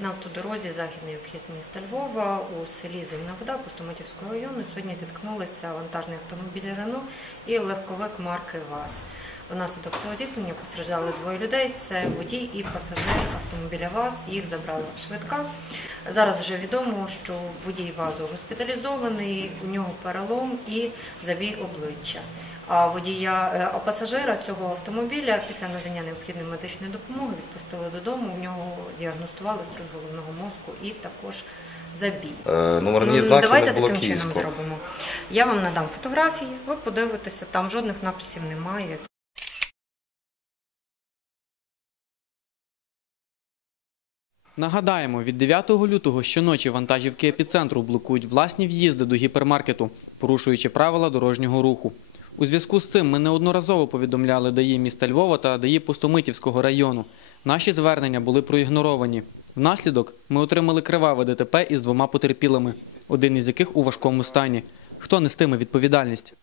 на автодорозі Західний обхід міста Львова у селі Зимна Вода Пустомитівського району сьогодні зіткнулися вантажний автомобіль Рено і легковик марки ВАЗ. Внаслідок цього зіткнення постраждали двоє людей. Це водій і пасажир автомобіля ВАЗ. Їх забрала швидка. Зараз вже відомо, що водій ВАЗу госпіталізований, у нього перелом і забій обличчя. А водія е, а пасажира цього автомобіля після надання необхідної медичної допомоги відпустили додому. У нього діагностували струс головного мозку і також забій. Е, Номерні Ну, знаки Давайте не було таким чином зробимо. Я вам надам фотографії, ви подивитеся, там жодних написів немає. Нагадаємо, від 9 лютого щоночі вантажівки епіцентру блокують власні в'їзди до гіпермаркету, порушуючи правила дорожнього руху. У зв'язку з цим ми неодноразово повідомляли ДАІ міста Львова та ДАІ Пустомитівського району. Наші звернення були проігноровані. Внаслідок ми отримали криваве ДТП із двома потерпілими, один із яких у важкому стані. Хто нестиме відповідальність?